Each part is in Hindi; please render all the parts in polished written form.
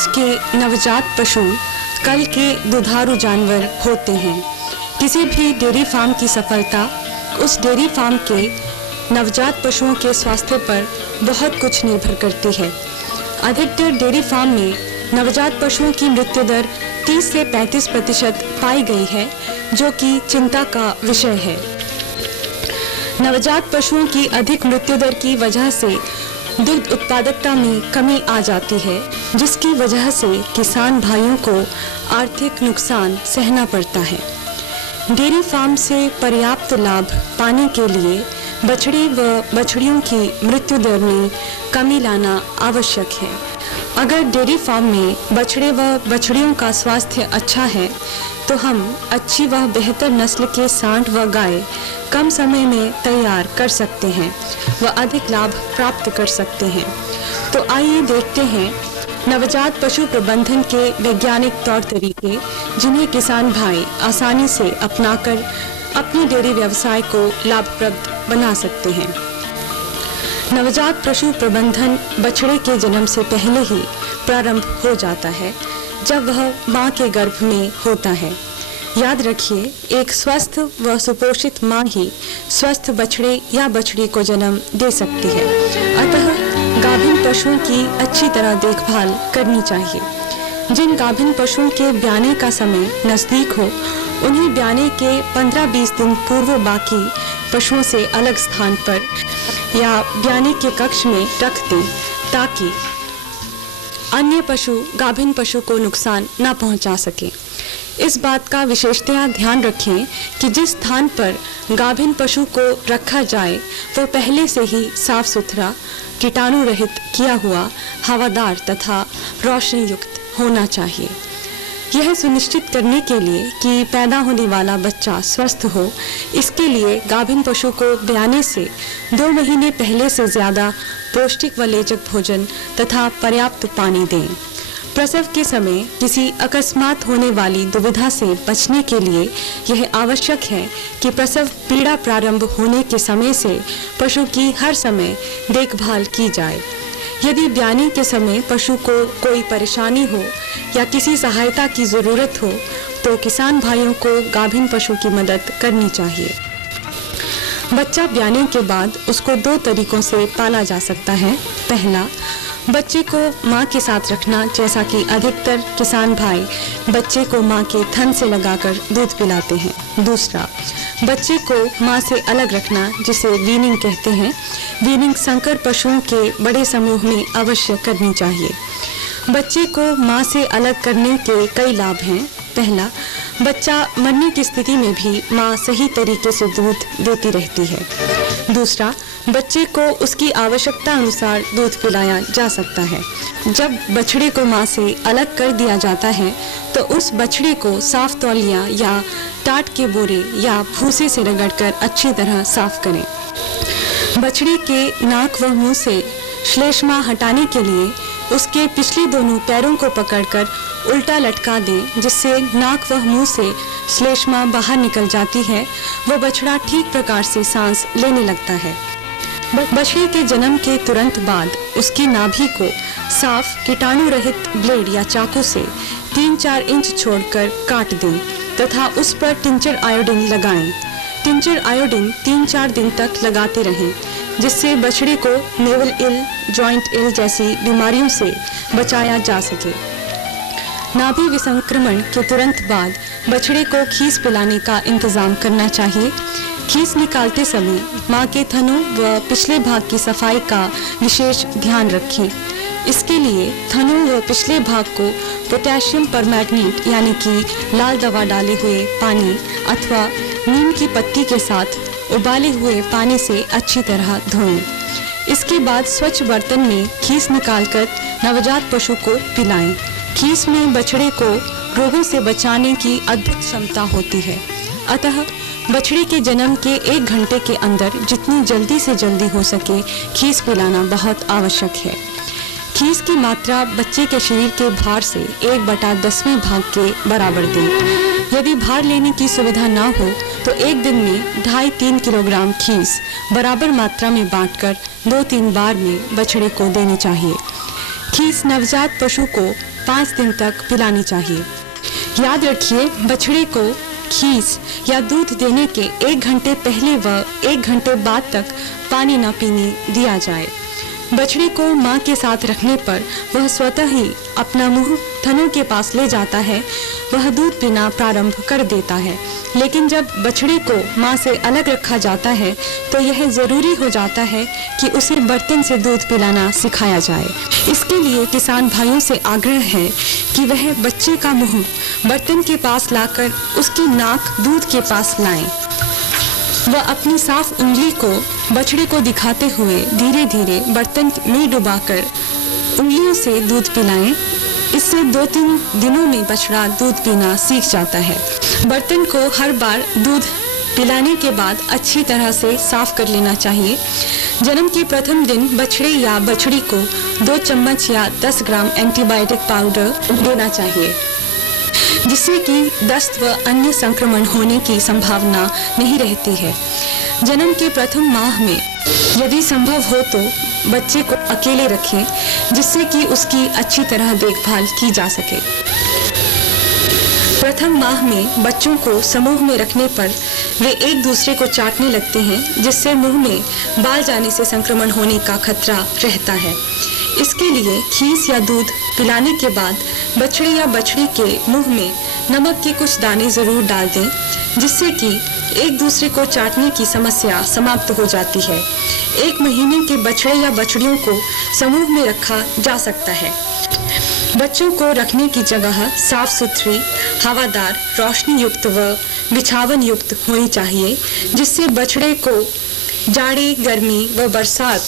आज के नवजात पशु कल के दुधारू जानवर होते हैं। किसी भी डेयरी फार्म की सफलता उस डेयरी फार्म के नवजात पशुओं के स्वास्थ्य पर बहुत कुछ निर्भर करती है। अधिकतर डेयरी फार्म में नवजात पशुओं की मृत्यु दर 30 से 35% पाई गई है, जो कि चिंता का विषय है। नवजात पशुओं की अधिक मृत्यु दर की वजह से दुग्ध उत्पादकता में कमी आ जाती है, जिसकी वजह से किसान भाइयों को आर्थिक नुकसान सहना पड़ता है। डेयरी फार्म से पर्याप्त लाभ पाने के लिए बछड़े व बछड़ियों की मृत्यु दर में कमी लाना आवश्यक है। अगर डेयरी फार्म में बछड़े व बछड़ियों का स्वास्थ्य अच्छा है तो हम अच्छी व बेहतर नस्ल के सांड व गाय कम समय में तैयार कर सकते हैं व अधिक लाभ प्राप्त कर सकते हैं। तो आइए देखते हैं नवजात पशु प्रबंधन के वैज्ञानिक तौर तरीके, जिन्हें किसान भाई आसानी से अपनाकर अपनी डेयरी व्यवसाय को लाभप्रद बना सकते हैं। नवजात पशु प्रबंधन बछड़े के जन्म से पहले ही प्रारंभ हो जाता है, जब वह मां के गर्भ में होता है। याद रखिए, एक स्वस्थ व सुपोषित मां ही स्वस्थ बछड़े या बछड़ी को जन्म दे सकती है। अतः गाभिन पशुओं की अच्छी तरह देखभाल करनी चाहिए। जिन गाभिन पशुओं के ब्याने का समय नजदीक हो, उन्हें ब्याने के 15-20 दिन पूर्व बाकी पशुओं से अलग स्थान पर या ब्याने के कक्ष में रख दें, ताकि अन्य पशु गाभिन पशु को नुकसान न पहुंचा सके। इस बात का विशेषतया ध्यान रखें कि जिस स्थान पर गाभिन पशु को रखा जाए वो पहले से ही साफ सुथरा, कीटाणु रहित किया हुआ, हवादार तथा रोशनी युक्त होना चाहिए। यह सुनिश्चित करने के लिए कि पैदा होने वाला बच्चा स्वस्थ हो, इसके लिए गाभिन पशु को ब्याने से 2 महीने पहले से ज्यादा पौष्टिक व लेजक भोजन तथा पर्याप्त पानी दें। प्रसव के समय किसी अकस्मात होने वाली दुविधा से बचने के लिए यह आवश्यक है कि प्रसव पीड़ा प्रारंभ होने के समय से पशु की हर समय देखभाल की जाए। यदि ब्याने के समय पशु को कोई परेशानी हो या किसी सहायता की जरूरत हो तो किसान भाइयों को गाभिन पशु की मदद करनी चाहिए। बच्चा ब्याने के बाद उसको 2 तरीकों से पाला जा सकता है। पहला, बच्चे को मां के साथ रखना, जैसा कि अधिकतर किसान भाई बच्चे को मां के थन से लगाकर दूध पिलाते हैं। दूसरा, बच्चे को मां से अलग रखना, जिसे वीनिंग कहते हैं। वीनिंग संकर पशुओं के बड़े समूह में अवश्य करनी चाहिए। बच्चे को मां से अलग करने के कई लाभ हैं। पहला, बच्चा मरने की स्थिति में भी मां सही तरीके से दूध देती रहती है। दूसरा, बच्चे को उसकी आवश्यकता अनुसार दूध पिलाया जा सकता है। जब बछड़े को मां से अलग कर दिया जाता है तो उस बछड़े को साफ तौलिया या टाट के बोरे या भूसे से रगड़कर अच्छी तरह साफ करें। बछड़े के नाक व मुंह से श्लेष्मा हटाने के लिए उसके पिछले दोनों पैरों को पकड़कर उल्टा लटका दें, जिससे नाक व मुंह से श्लेष्मा बाहर निकल जाती है। वह बछड़ा ठीक प्रकार से सांस लेने लगता है। बछड़े के जन्म के तुरंत बाद उसकी नाभि को साफ कीटाणु रहित ब्लेड या चाकू से 3-4 इंच छोड़कर काट दें तथा उस पर टिंचर आयोडीन लगाएं। टिंचर आयोडीन 3-4 दिन तक लगाते रहें, जिससे बछड़े को नेवल इल, जॉइंट इल जैसी बीमारियों से बचाया जा सके। नाभि विसंक्रमण के तुरंत बाद बछड़े को खीस पिलाने का इंतजाम करना चाहिए। खीस निकालते समय मां के थनों व पिछले भाग की सफाई का विशेष ध्यान रखें। इसके लिए थनों व पिछले भाग को पोटेशियम परमैंगनेट यानी कि लाल दवा डाले हुए पानी अथवा नीम की पत्ती के साथ उबाले हुए पानी से अच्छी तरह धोएं। इसके बाद स्वच्छ बर्तन में खीस निकालकर नवजात पशु को पिलाएं। खीस में बछड़े को रोगों से बचाने की अद्भुत क्षमता होती है। अतः बछड़े के जन्म के 1 घंटे के अंदर जितनी जल्दी से जल्दी हो सके खीस पिलाना बहुत आवश्यक है। खीस की मात्रा बच्चे के शरीर के भार से 1/10वें भाग के बराबर दें। यदि भार लेने की सुविधा ना हो तो एक दिन में 2.5-3 किलोग्राम खीस बराबर मात्रा में बांटकर 2-3 बार में बछड़े को देनी चाहिए। खीस नवजात पशु को 5 दिन तक पिलानी चाहिए। याद रखिए, बछड़े को खीस या दूध देने के 1 घंटे पहले व 1 घंटे बाद तक पानी न पीने दिया जाए। बछड़े को मां के साथ रखने पर वह स्वतः ही अपना मुंह थनों के पास ले जाता है, वह दूध पीना प्रारंभ कर देता है। लेकिन जब बछड़े को मां से अलग रखा जाता है तो यह जरूरी हो जाता है कि उसे बर्तन से दूध पिलाना सिखाया जाए। इसके लिए किसान भाइयों से आग्रह है कि वह बच्चे का मुंह बर्तन के पास लाकर उसकी नाक दूध के पास लाएं। वह अपनी साफ उंगली को बछड़े को दिखाते हुए धीरे धीरे बर्तन में डुबाकर उंगलियों से दूध पिलाएं। इससे 2-3 दिनों में बछड़ा दूध पीना सीख जाता है। बर्तन को हर बार दूध पिलाने के बाद अच्छी तरह से साफ कर लेना चाहिए। जन्म के प्रथम दिन बछड़े या बछड़ी को 2 चम्मच या 10 ग्राम एंटीबायोटिक पाउडर देना चाहिए, जिससे कि दस्त व अन्य संक्रमण होने की संभावना नहीं रहती है। जन्म के प्रथम माह में यदि संभव हो तो बच्चे को अकेले रखें, जिससे कि उसकी अच्छी तरह देखभाल की जा सके। प्रथम माह में बच्चों को समूह में रखने पर वे एक दूसरे को चाटने लगते हैं, जिससे मुंह में बाल जाने से संक्रमण होने का खतरा रहता है। इसके लिए खीस या दूध पिलाने के बाद बछड़े या बछड़ी के मुंह में नमक के कुछ दाने जरूर डाल दें, जिससे कि एक दूसरे को चाटने की समस्या समाप्त हो जाती है। 1 महीने के बछड़े या बछड़ियों को समूह में रखा जा सकता है। बच्चों को रखने की जगह साफ सुथरी, हवादार, रोशनी युक्त व बिछावन युक्त होनी चाहिए, जिससे बछड़े को जाड़े, गर्मी व बरसात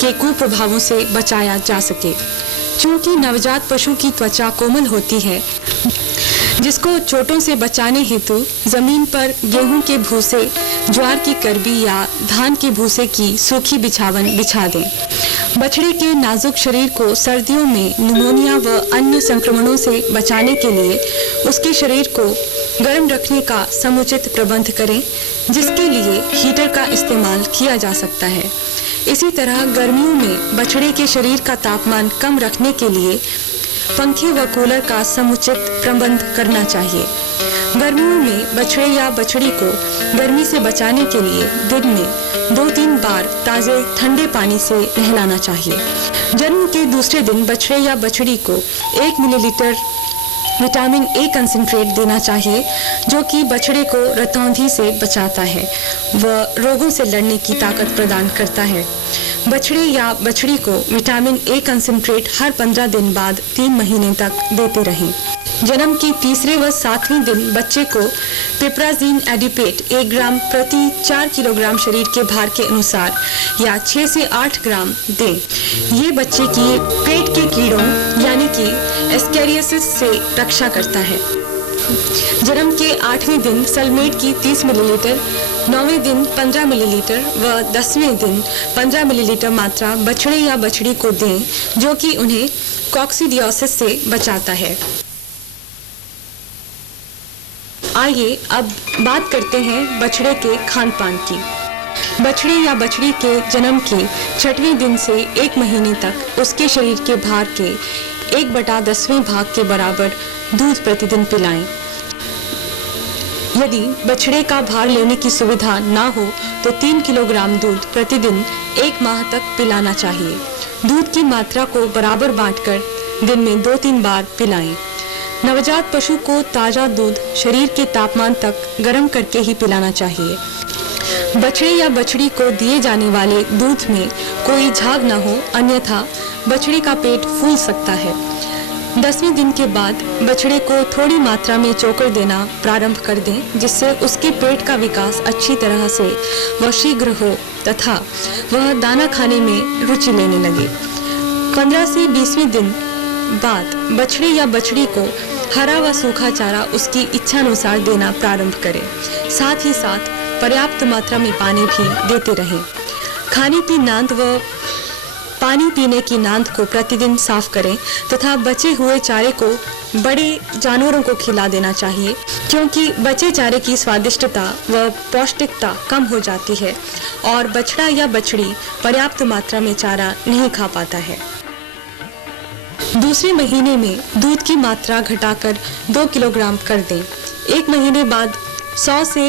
के कुप्रभावों से बचाया जा सके। चूंकि नवजात पशु की त्वचा कोमल होती है, जिसको चोटों से बचाने हेतु जमीन पर गेहूं के भूसे, ज्वार की करबी या धान के भूसे की सूखी बिछावन बिछा दें। बछड़े के नाजुक शरीर को सर्दियों में निमोनिया व अन्य संक्रमणों से बचाने के लिए उसके शरीर को गर्म रखने का समुचित प्रबंध करें, जिसके लिए हीटर का इस्तेमाल किया जा सकता है। इसी तरह गर्मियों में बछड़े के शरीर का तापमान कम रखने के लिए पंखे व कूलर का समुचित प्रबंध करना चाहिए। गर्मियों में बछड़े या बछड़ी को गर्मी से बचाने के लिए दिन में 2-3 बार ताजे ठंडे पानी से नहलाना चाहिए। जन्म के दूसरे दिन बछड़े या बछड़ी को 1 मिलीलीटर विटामिन ए कंसंट्रेट देना चाहिए, जो कि बछड़े को रतौंधी से बचाता है व रोगों से लड़ने की ताकत प्रदान करता है। बछड़े या बछड़ी को विटामिन ए कंसंट्रेट हर 15 दिन बाद 3 महीने तक देते रहें। जन्म के तीसरे व 7वें दिन बच्चे को पिप्राजीन एडिपेट 1 ग्राम प्रति 4 किलोग्राम शरीर के भार के अनुसार या 6 से 8 ग्राम दें। ये बच्चे की पेट के कीड़ों यानी कि एस्केरियोसिस से रक्षा करता है। जन्म के 8वें दिन सलमेट की 30 मिलीलीटर, 9वें दिन 15 मिलीलीटर व 10वें दिन 15 मिलीलीटर मात्रा बछड़े या बछड़ी को दें, जो कि उन्हें कॉक्सिडियोसिस से बचाता है। आइए अब बात करते हैं बछड़े के खान पान की। बछड़े या बछड़ी के जन्म के 6वें दिन से 1 महीने तक उसके शरीर के भार के 1/10वें भाग के बराबर दूध प्रतिदिन पिलाएं। यदि बछड़े का भार लेने की सुविधा ना हो तो 3 किलोग्राम दूध प्रतिदिन 1 माह तक पिलाना चाहिए। दूध की मात्रा को बराबर बांटकर दिन में 2-3 बार पिलाएं। नवजात पशु को ताजा दूध शरीर के तापमान तक गर्म करके ही पिलाना चाहिए। बछड़े या बछड़ी को दिए जाने वाले दूध में कोई झाग न हो, अन्यथा बछड़ी का पेट फूल सकता है। 10वें दिन के बाद बछड़े को थोड़ी मात्रा में चोकर देना प्रारंभ कर दें, जिससे उसके पेट का विकास अच्छी तरह से व शीघ्र हो तथा वह दाना खाने में रुचि लेने लगे। 15 से 20वें दिन बाद बछड़े या बछड़ी को हरा व सूखा चारा उसकी इच्छानुसार देना प्रारंभ करें। साथ ही साथ पर्याप्त मात्रा में पानी भी देते रहें। खाने की नांद व पानी पीने की नांद को प्रतिदिन साफ करें तथा बचे हुए चारे को बड़े जानवरों को खिला देना चाहिए, क्योंकि बचे चारे की स्वादिष्टता व पौष्टिकता कम हो जाती है और बछड़ा या बछड़ी पर्याप्त मात्रा में चारा नहीं खा पाता है। दूसरे महीने में दूध की मात्रा घटाकर 2 किलोग्राम कर दें। 1 महीने बाद 100 से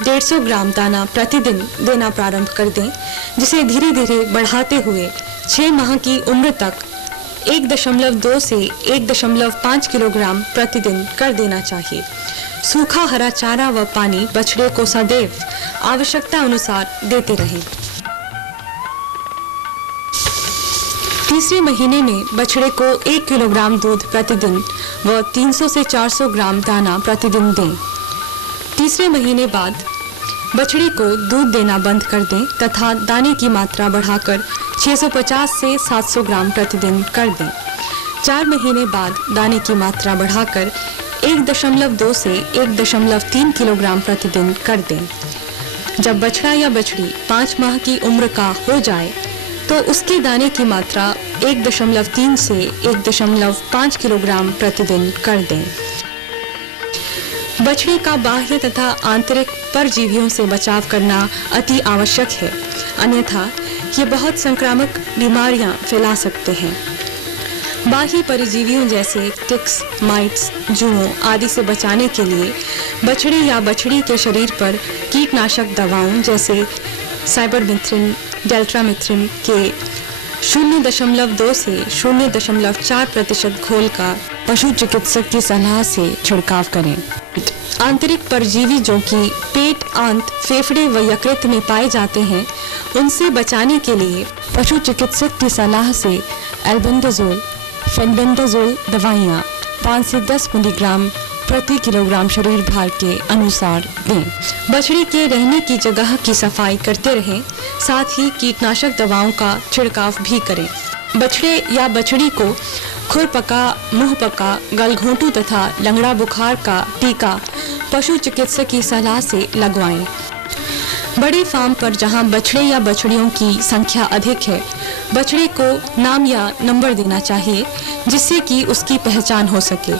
150 ग्राम दाना प्रतिदिन देना प्रारंभ कर दें, जिसे धीरे धीरे बढ़ाते हुए 6 माह की उम्र तक 1.2 से 1.5 किलोग्राम प्रतिदिन कर देना चाहिए। सूखा हरा चारा व पानी बछड़े को सदैव आवश्यकता अनुसार देते रहें। तीसरे महीने में बछड़े को 1 किलोग्राम दूध प्रतिदिन व 300 से 400 ग्राम दाना प्रतिदिन दें। तीसरे महीने बाद बछड़ी को दूध देना बंद कर दें तथा दाने की मात्रा बढ़ाकर 650 से 700 ग्राम प्रतिदिन कर दें। 4 महीने बाद दाने की मात्रा बढ़ाकर 1.2 से 1.3 किलोग्राम प्रतिदिन कर दें। जब बछड़ा या बछड़ी 5 माह की उम्र का हो जाए तो उसके दाने की मात्रा 1.3 से 1.5 किलोग्राम प्रतिदिन कर दें। बछड़े का बाह्य तथा आंतरिक परजीवियों से बचाव करना अति आवश्यक है, अन्यथा ये बहुत संक्रामक बीमारियां फैला सकते हैं। बाह्य परजीवियों जैसे टिक्स, माइट्स, जुओं आदि से बचाने के लिए बछड़े या बछड़ी के शरीर पर कीटनाशक दवाओं जैसे साइबरमेथ्रिन, डेल्ट्रामेथ्रिन के 0.2 से 0.4% घोल का पशु चिकित्सक की सलाह से छिड़काव करें। आंतरिक परजीवी जो कि पेट, आंत, फेफड़े व यकृत में पाए जाते हैं, उनसे बचाने के लिए पशु चिकित्सक की सलाह से एल्बेंडाजोल, फेनबेंडाजोल दवाइयाँ 5 से 10 मिलीग्राम प्रति किलोग्राम शरीर भार के अनुसार दें। बछड़ी के रहने की जगह की सफाई करते रहें, साथ ही कीटनाशक दवाओं का छिड़काव भी करें। बछड़े या बछड़ी को खुरपका, मुंहपका, गलघोंटू तथा लंगड़ा बुखार का टीका पशु चिकित्सक की सलाह से लगवाएं। बड़े फार्म पर जहां बछड़े या बछड़ियों की संख्या अधिक है, बछड़े को नाम या नंबर देना चाहिए जिससे कि उसकी पहचान हो सके।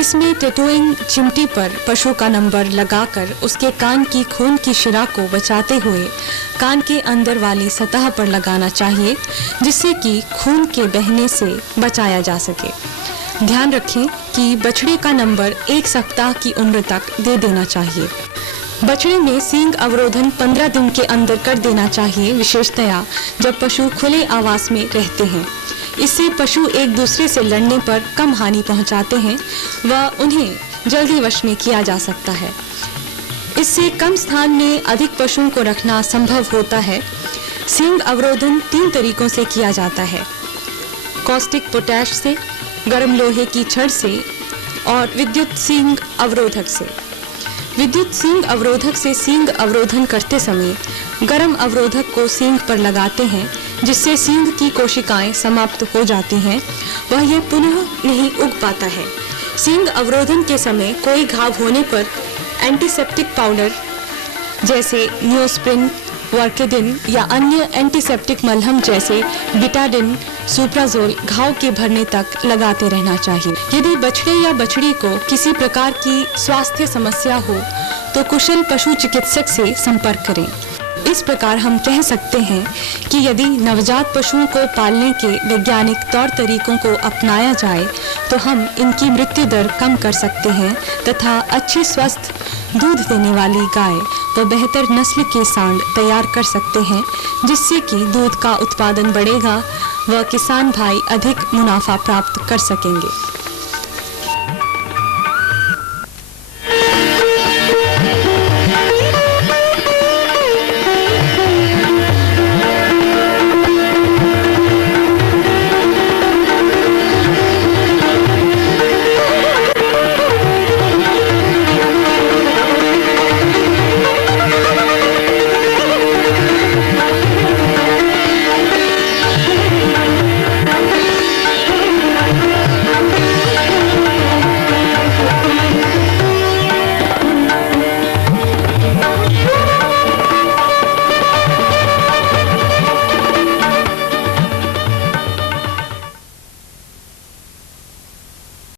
इसमें टैटूइंग चिमटी पर पशु का नंबर लगाकर उसके कान की खून की शिरा को बचाते हुए कान के अंदर वाली सतह पर लगाना चाहिए, जिससे कि खून के बहने से बचाया जा सके। ध्यान रखें कि बछड़े का नंबर 1 सप्ताह की उम्र तक दे देना चाहिए। बछड़े में सींग अवरोधन 15 दिन के अंदर कर देना चाहिए, विशेषतया जब पशु खुले आवास में रहते हैं। इससे पशु एक दूसरे से लड़ने पर कम हानि पहुंचाते हैं व उन्हें जल्दी वश में किया जा सकता है। इससे कम स्थान में अधिक पशुओं को रखना संभव होता है। सींग अवरोधन 3 तरीकों से किया जाता है: कॉस्टिक पोटैश से, गर्म लोहे की छड़ से और विद्युत सींग अवरोधक से। विद्युत सींग अवरोधक से सींग अवरोधन करते समय गर्म अवरोधक को सींग पर लगाते हैं, जिससे सींग की कोशिकाएं समाप्त हो जाती हैं, वह यह पुनः नहीं उग पाता है। सींग अवरोधन के समय कोई घाव होने पर एंटीसेप्टिक पाउडर जैसे नियोस्प्रिन, वर्केडिन या अन्य एंटीसेप्टिक मलहम जैसे बिटाडिन, सुप्राजोल घाव के भरने तक लगाते रहना चाहिए। यदि बछड़े या बछड़ी को किसी प्रकार की स्वास्थ्य समस्या हो तो कुशल पशु चिकित्सक से संपर्क करें। इस प्रकार हम कह सकते हैं कि यदि नवजात पशुओं को पालने के वैज्ञानिक तौर तरीकों को अपनाया जाए तो हम इनकी मृत्यु दर कम कर सकते हैं तथा अच्छी स्वस्थ दूध देने वाली गाय व बेहतर नस्ल के सांड तैयार कर सकते हैं, जिससे कि दूध का उत्पादन बढ़ेगा व किसान भाई अधिक मुनाफा प्राप्त कर सकेंगे।